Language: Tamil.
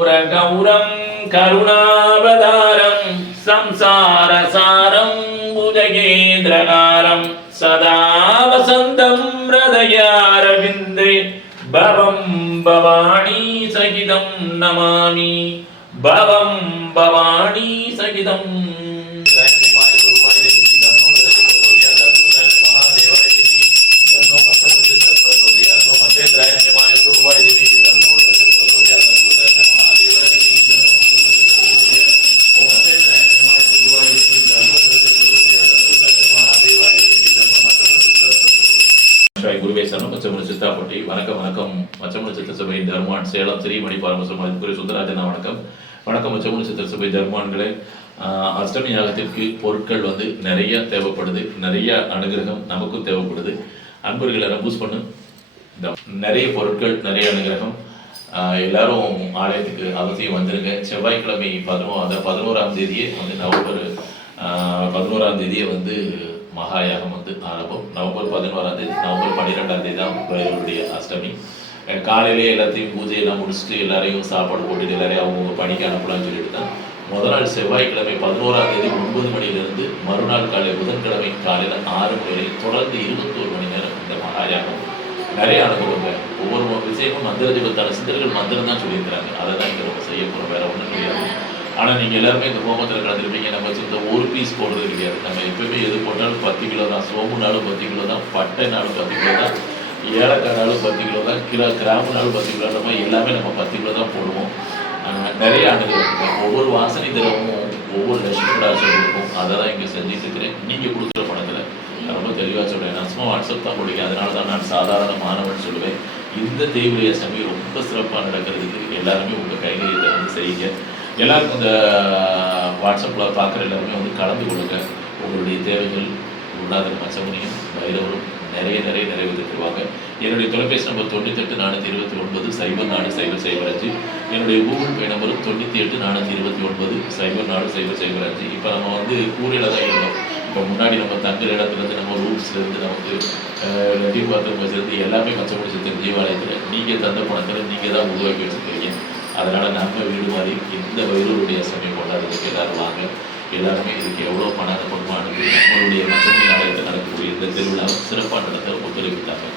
कर्पूरगौरं करुणावतारं संसारसारं भुजगेन्द्रहारं सदा वसन्तं हृदयारविन्दे भवं भवानी सहितं नमामि भवं भवानी सहितं சித்தாப்பட்டி வணக்கம் வணக்கம். மச்சமணி சித்த சபை தர்மான் சேலம் ஸ்ரீமணி பாரமசம் மதிப்புரை சுந்தராஜன் வணக்கம். வணக்கம் மச்சமணி சித்த சபை தர்மான்களே. அஷ்டமி யாகத்திற்கு பொருட்கள் வந்து நிறைய தேவைப்படுது. நிறைய அனுகிரகம் நமக்கும் தேவைப்படுது. அன்பர்களை ரபூஸ் பண்ணு. இந்த நிறைய பொருட்கள் நிறைய அனுகிரகம். எல்லாரும் ஆலயத்துக்கு அவசியம் வந்துருங்க. செவ்வாய்க்கிழமை பதினோ அந்த பதினோராம் தேதியே வந்து நவம்பர் பதினோராம் தேதியே வந்து மகாயாகம் வந்து ஆரம்பம். நவம்பர் பதினோராம் தேதி நவம்பர் பன்னிரெண்டாம் தேதி தான் பைரவருடைய அஷ்டமி. காலையிலே காலையிலேயே எல்லாத்தையும் பூஜையெல்லாம் முடிச்சுட்டு எல்லாரையும் சாப்பாடு போட்டுட்டு எல்லாரையும் அவங்கவுங்க பணிக்கு அனுப்பலாம்னு சொல்லிட்டு தான் முதல் நாள் செவ்வாய்க்கிழமை பதினோராம் தேதி ஒன்பது மணியிலிருந்து மறுநாள் காலை புதன்கிழமை காலையில் ஆறு மணி வரை தொடர்ந்து இருபத்தோரு மணி நேரம் இந்த மகாயாகம். நிறைய அனுபவங்க. ஒவ்வொரு விஷயமும் மந்திர தீபத்தான சிந்தர்கள் மந்திரம் தான் சொல்லியிருக்கிறாங்க. அதை தான் இங்கே நம்ம செய்ய போகிறோம் வேற ஒன்றும் கிடையாது. ஆனால் நீங்கள் எல்லாருமே இந்த ஹோமத்தில் கலந்துருப்பீங்க. நம்ம இந்த ஒரு பீஸ் போடுறது கிடையாது. நம்ம எப்பவுமே எது போட்டாலும் பத்து கிலோ தான். சோமுனாலும் பத்து கிலோ தான். பட்டைனாலும் பத்து கிலோ தான். ஏலக்காய்னாலும் பத்து கிலோ தான். கிலோ கிராமுனாலும் பத்து கிலோ. நம்ம எல்லாமே நம்ம பத்து கிலோ தான் போடுவோம். நிறைய ஆண்டுகள் ஒவ்வொரு வாசனை திரவமும் ஒவ்வொரு லட்சுமி இருக்கும் அதை தான் இங்கே செஞ்சுட்டு இருக்கிறேன். நீங்கள் கொடுக்குற பணத்தில். ரொம்ப தெளிவாக சொல்கிறேன் நான் சும்மா வாட்ஸ்அப் தான் பிடிக்கும் அதனால தான் நான் சாதாரண மாணவன் சொல்லுவேன். இந்த தேய்பிரை சமயம் ரொம்ப சிறப்பாக நடக்கிறதுக்கு எல்லாருமே உங்கள் கைகரியத்தை வந்து செய்யுங்க. எல்லாருக்கும் இந்த வாட்ஸ்அப்பில் பார்க்குற எல்லாருமே வந்து கலந்து கொள்ளுங்க. உங்களுடைய தேவைகள் குருநாதர் மச்சமணியும் வைரவரும் நிறைய நிறைய நிறைவேற்றி தருவாங்க. என்னுடைய தொலைபேசி நம்பர் தொண்ணூத்தெட்டு நானூற்றி இருபத்தி ஒன்பது சைபர் நாலு சைபர் சைபர் அஞ்சு. என்னுடைய கூகுள் பே நம்பரும் தொண்ணூற்றி எட்டு நானூற்றி இருபத்தி ஒன்பது சைபர் நாலு சைபர் சைபர் அஞ்சு. இப்போ நம்ம வந்து கூரையில் தான் இருந்தோம். இப்போ முன்னாடி நம்ம தங்குற இடத்துலேருந்து நம்ம ரூம்ஸ்லேருந்து நமக்கு லெட்டின் பாத்ரூம் வச்சுருந்து எல்லாமே மச்சமுடி சித்தர் ஜீவாலயத்தில். நீங்கள் தந்த பணத்தில் நீங்கள் தான் உருவாக்கி வச்சுருக்கீங்க. அதனால் நம்ம வீடு மாதிரி இந்த வயிறுடைய சமயம் கொண்டாடுறதுக்கு எல்லாரும் வாங்க. எல்லாருமே இதுக்கு எவ்வளோ பணம் கொடுமா அனுப்பி நம்மளுடைய மச்சமணி ஆலயத்தில் நடக்கக்கூடிய இந்த திருவிழாவை சிறப்பாக நடத்த ஒத்துழைப்பு தாங்க